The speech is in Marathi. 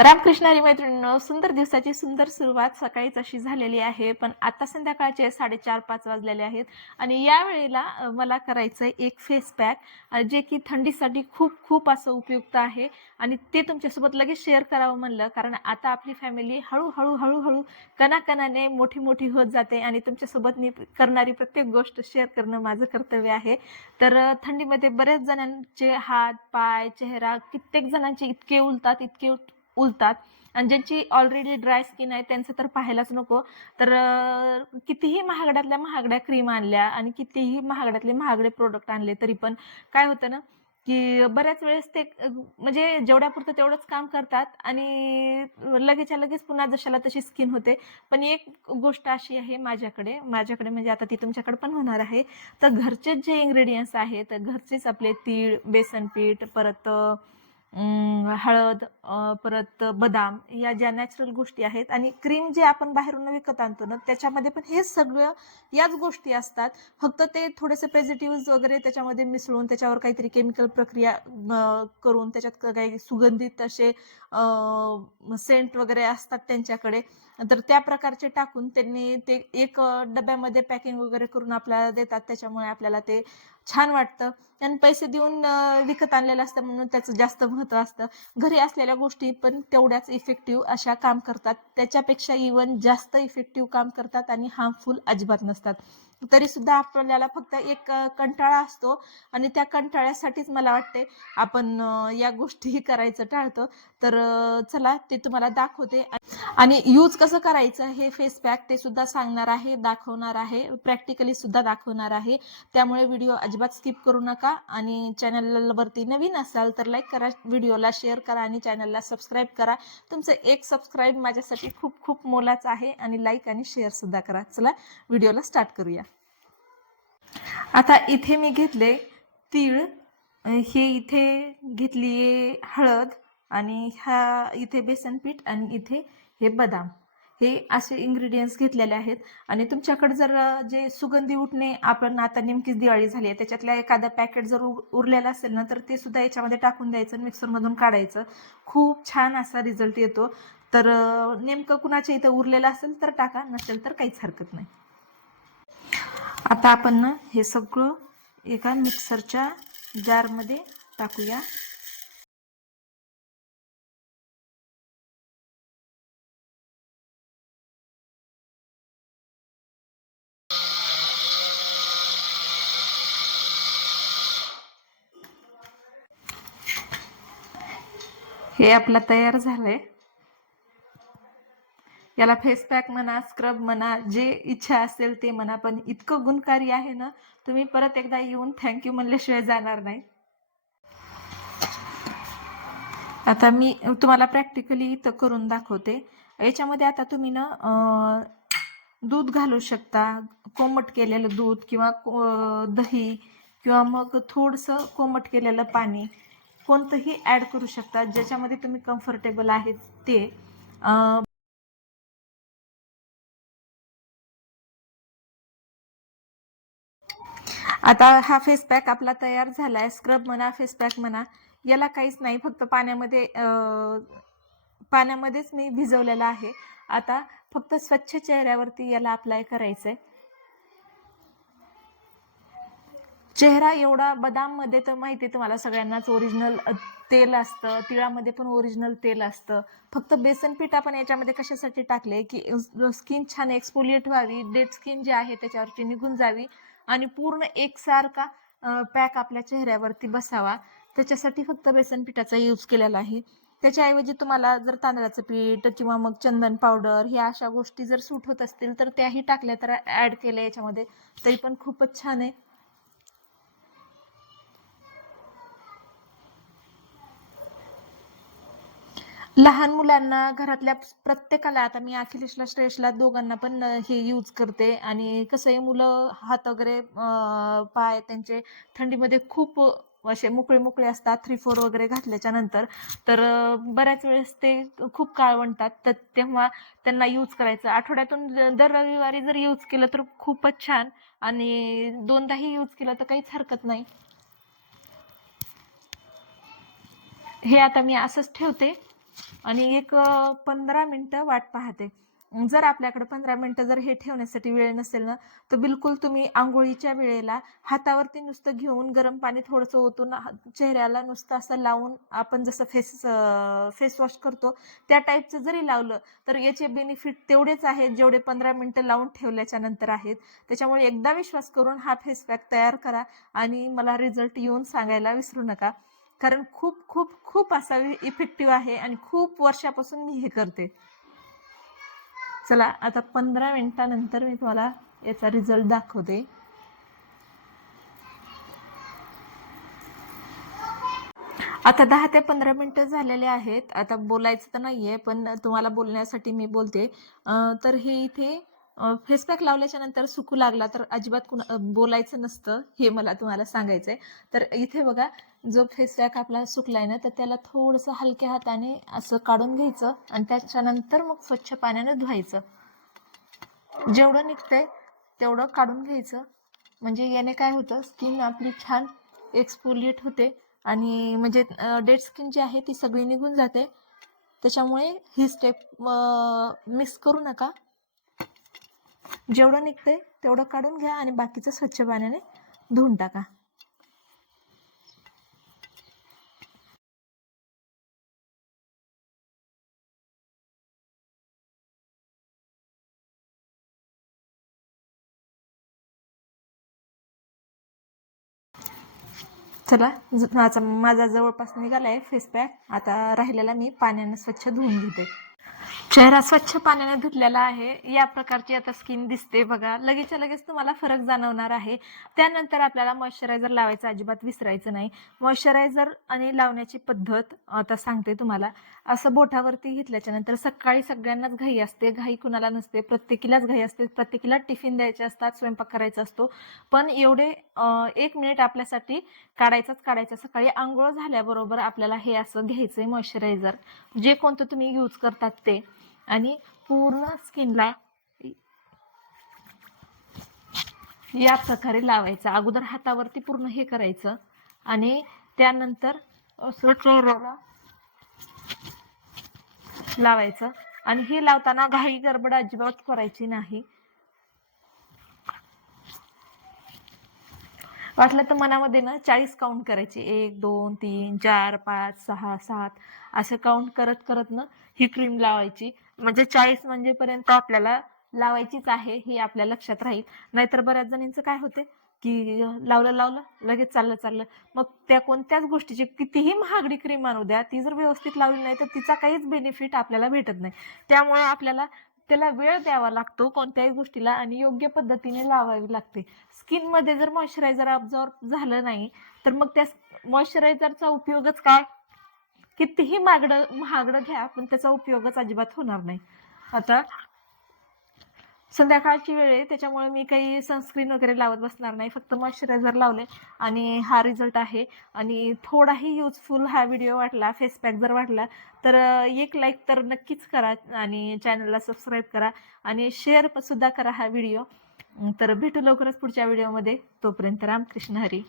रामकृष्णारी मैत्रिणींनो सुंदर दिवसाची सुंदर सुरुवात सकाळीच अशी झालेली आहे पण आता संध्याकाळचे साडेचार पाच वाजलेले आहेत आणि या वेळेला मला करायचं आहे एक फेस पॅक जे की थंडीसाठी खूप खूप असं उपयुक्त आहे आणि ते तुमच्यासोबत लगेच शेअर करावं म्हणलं कारण आता आपली फॅमिली हळूहळू हळूहळू कणाकणाने मोठी मोठी होत जाते आणि तुमच्यासोबत मी करणारी प्रत्येक गोष्ट शेअर करणं माझं कर्तव्य आहे. तर थंडीमध्ये बऱ्याच जणांचे हात पाय चेहरा कित्येक जणांचे इतके उलतात इतके उलतात. आणि ज्यांची ऑलरेडी ड्राय स्किन आहे त्यांचं तर पाहायलाच नको. तर कितीही महागड्यातल्या महागड्या क्रीम आणल्या आणि कितीही महागड्यातले महागडे प्रोडक्ट आणले तरी पण काय होतं ना की बऱ्याच वेळेस ते म्हणजे जेवढ्यापुरतं तेवढंच काम करतात आणि लगेचच्या लगेच पुन्हा जशाला तशी स्किन होते. पण एक गोष्ट अशी आहे माझ्याकडे माझ्याकडे म्हणजे आता ती तुमच्याकडे पण होणार आहे. तर घरचेच जे इंग्रेडियंट्स आहेत घरचेच आपले तीळ बेसन पीठ परत हळद परत बदाम या ज्या नॅचरल गोष्टी आहेत आणि क्रीम जे आपण बाहेरून विकत आणतो ना त्याच्यामध्ये पण हे सगळं याच गोष्टी असतात. फक्त ते थोडेसे प्रेझेटिव्ह वगैरे त्याच्यामध्ये मिसळून त्याच्यावर काहीतरी केमिकल प्रक्रिया करून त्याच्यात काही सुगंधित असे सेंट वगैरे असतात त्यांच्याकडे तर त्या प्रकारचे टाकून त्यांनी ते एक डब्यामध्ये पॅकिंग वगैरे करून आपल्याला देतात. त्याच्यामुळे आपल्याला ते छान वाटतं. आणि पैसे देऊन विकत आणलेलं असतं म्हणून त्याचं जास्त महत्त्व असतं. घरी असलेल्या गोष्टी पण तेवढ्याच इफेक्टिव्ह अशा काम करतात. त्याच्यापेक्षा इवन जास्त इफेक्टिव्ह काम करतात आणि हार्मफुल अजिबात नसतात. तरी सुद्धा आपल्याला फक्त एक कंटाळा असतो आणि त्या कंटाळ्यासाठीच मला वाटते आपण या गोष्टीही करायचं टाळतो. तर चला ते तुम्हाला दाखवते. आणि यूज कसं करायचं हे फेस पॅक ते सुद्धा सांगणार आहे दाखवणार आहे प्रॅक्टिकली सुद्धा दाखवणार आहे. त्यामुळे व्हिडिओ अजिबात स्किप करू नका आणि चॅनलवरती नवीन असाल तर लाईक करा व्हिडिओला शेअर करा आणि चॅनलला सबस्क्राईब करा. तुमचं एक सबस्क्राईब माझ्यासाठी खूप खूप मोलाचं आहे आणि लाईक आणि शेअर सुद्धा करा. चला व्हिडिओला स्टार्ट करूया. आता इथे मी घेतले तीळ हे इथे घेतली हळद आणि ह्या इथे बेसन पीठ आणि इथे हे बदाम. हे असे इंग्रेडियंट्स घेतलेले आहेत. आणि तुमच्याकडे जर जे सुगंधी उठणे आपण आता नेमकीच दिवाळी झाली आहे त्याच्यातल्या एखादा पॅकेट जर उर- उरलेलं असेल ना तर ते सुद्धा याच्यामध्ये टाकून द्यायचं मिक्सरमधून काढायचं. खूप छान असा रिझल्ट येतो. तर नेमकं कुणाच्या इथं उरलेलं असेल तर टाका नसेल तर काहीच हरकत नाही. आता आपण ना हे सगळं एका मिक्सरच्या जारमध्ये टाकूया. हे आपला तयार झालंय. याला फेस पॅक म्हणा स्क्रब म्हणा जे इच्छा असेल ते म्हणा पण इतकं गुणकारी आहे ना तुम्ही परत एकदा येऊन थँक्यू म्हणल्याशिवाय जाणार नाही. आता मी तुम्हाला प्रॅक्टिकली इथं करून दाखवते. याच्यामध्ये आता तुम्ही ना दूध घालू शकता कोमट केलेलं दूध किंवा को- दही किंवा मग थोडंसं कोमट केलेलं पाणी कोणतंही ॲड करू शकता ज्याच्यामध्ये तुम्ही कम्फर्टेबल आहेत ते. आता हा फेस पॅक आपला तयार झालाय. स्क्रब म्हणा फेस पॅक म्हणा याला काहीच नाही. फक्त पाण्यामध्ये पाण्यामध्येच मी भिजवलेला आहे. आता फक्त स्वच्छ चेहऱ्यावरती याला अप्लाय करायचंय. चेहरा एवढा बदाममध्ये तर माहिती आहे तुम्हाला सगळ्यांनाच. ओरिजिनल तेल असतं. तिळामध्ये पण ओरिजिनल तेल असतं. फक्त बेसन पीठ आपण याच्यामध्ये कशासाठी टाकले की स्किन छान एक्सपोलिएट व्हावी. डेड स्किन जी आहे त्याच्यावरची निघून जावी. आणि पूर्ण एकसारखा पॅक आपल्या चेहऱ्यावरती बसावा. त्याच्यासाठी फक्त बेसन पिठाचा यूज केलेला आहे. त्याच्याऐवजी तुम्हाला जर तांदळाचं पीठ किंवा मग चंदन पावडर ह्या अशा गोष्टी जर सूट होत असतील तर त्याही टाकल्या तर ॲड केल्या याच्यामध्ये. तरी पण खूपच छान आहे. लहान मुलांना घरातल्या प्रत्येकाला आता मी अखिलेशला श्रेयशला दोघांना पण हे यूज करते. आणि कसं आहे मुलं हात वगैरे पाय त्यांचे थंडीमध्ये खूप असे मोकळे मोकळे असतात. थ्री फोर वगैरे घातल्याच्या नंतर. तर बऱ्याच वेळेस ते खूप काळवंटात तर तेव्हा त्यांना यूज करायचं. आठवड्यातून दर रविवारी जर यूज केलं तर खूपच छान. आणि दोनदाही यूज केलं तर काहीच हरकत नाही. हे आता मी असंच ठेवते. आणि एक पंधरा मिनटं वाट पाहते. जर आपल्याकडे पंधरा मिनटं जर हे ठेवण्यासाठी वेळ नसेल ना तर बिलकुल तुम्ही आंघोळीच्या वेळेला हातावरती नुसतं घेऊन गरम पाणी थोडंसं ओतून चेहऱ्याला नुसतं असं लावून आपण जसं फेस फेस वॉश करतो त्या टाईपचं जरी लावलं तर याचे बेनिफिट तेवढेच आहेत जेवढे पंधरा मिनटं लावून ठेवल्याच्या नंतर आहेत. त्याच्यामुळे एकदा विश्वास करून हा फेस पॅक तयार करा आणि मला रिझल्ट येऊन सांगायला विसरू नका. कारण खूप खूप खूप असा इफेक्टिव्ह आहे आणि खूप वर्षापासून मी हे करते. चला आता पंधरा मिनिटानंतर मी तुम्हाला याचा रिझल्ट दाखवते. आता दहा ते पंधरा मिनटं झालेले आहेत. आता बोलायचं तर नाहीये पण तुम्हाला बोलण्यासाठी मी बोलते. तर हे इथे फेसपॅक लावल्याच्या नंतर सुकू लागला तर अजिबात कुणा बोलायचं नसतं हे मला तुम्हाला सांगायचंय. तर इथे बघा जो फेस पॅक आपला सुकलाय ना तर त्याला थोडंसं हलक्या हाताने असं काढून घ्यायचं आणि त्याच्यानंतर मग स्वच्छ पाण्यानं धुवायचं. जेवढं निघतंय तेवढं काढून घ्यायचं. म्हणजे याने काय होतं स्किन आपली छान एक्सपोलिएट होते आणि म्हणजे डेड स्किन जी आहे ती सगळी निघून जाते. त्याच्यामुळे ही स्टेप मिस करू नका. जेवढं निघतंय तेवढं काढून घ्या आणि बाकीचं स्वच्छ पाण्याने धुवून टाका. चला माझा माझा जवळपास निघालाय फेस पॅक. आता राहिलेला मी पाण्याने स्वच्छ धुवून घेते. चेहरा स्वच्छ पाण्याने धुतलेला आहे. या प्रकारची आता स्किन दिसते बघा. लगेचच्या लगेच तुम्हाला फरक जाणवणार आहे. त्यानंतर आपल्याला मॉइश्चरायझर लावायचं अजिबात विसरायचं नाही. मॉइश्चरायझर आणि लावण्याची पद्धत आता सांगते तुम्हाला. असं बोटावरती घेतल्याच्या नंतर सकाळी सगळ्यांनाच घाई असते. घाई कुणाला नसते. प्रत्येकीलाच घाई असते. प्रत्येकीला टिफिन द्यायचे असतात. स्वयंपाक करायचा असतो. पण एवढे एक मिनिट आपल्यासाठी काढायचाच काढायचा. सकाळी आंघोळ झाल्याबरोबर आपल्याला हे असं घ्यायचंय मॉइश्चरायझर जे कोणतं तुम्ही यूज करतात ते. आणि पूर्ण स्किनला या प्रकारे लावायचं. अगोदर हातावरती पूर्ण हे करायचं आणि त्यानंतर असं चेहऱ्याला लावायचं. आणि हे लावताना घाई गडबड अजिबात करायची नाही. वाटलं तर मनामध्ये ना चाळीस काउंट करायची. एक दोन तीन चार पाच सहा सात. असं काउंट करत करत ना ही क्रीम लावायची. म्हणजे चाळीस म्हणजे पर्यंत आपल्याला लावायचीच आहे हे आपल्या लक्षात राहील. नाहीतर बऱ्याच जणींचं काय होते की लावलं लावलं लगेच चाललं चाललं. मग त्या कोणत्याच गोष्टीची कितीही महागडी क्रीम आणू द्या ती जर व्यवस्थित लावली नाही तर तिचा काहीच बेनिफिट आपल्याला भेटत नाही. त्यामुळे आपल्याला त्याला वेळ द्यावा लागतो कोणत्याही गोष्टीला आणि योग्य पद्धतीने लावावी लागते. स्किनमध्ये जर मॉइश्चरायझर अब्झॉर्ब झालं नाही तर मग त्या मॉइश्चरायझरचा उपयोगच काय? कितीही मागडं महागडं घ्या पण त्याचा उपयोगच अजिबात होणार नाही. आता संध्याकाळची वेळ आहे त्याच्यामुळे मी काही सनस्क्रीन वगैरे लावत बसणार नाही फक्त मॉइश्चरायझर लावले आणि हा रिझल्ट आहे. आणि थोडाही युजफुल हा व्हिडिओ वाटला फेसपॅक जर वाटला तर एक लाईक तर नक्कीच करा आणि चॅनलला सबस्क्राईब करा आणि शेअर सुद्धा करा हा व्हिडिओ तर भेटू लवकरच पुढच्या व्हिडिओमध्ये तोपर्यंत रामकृष्ण हरी.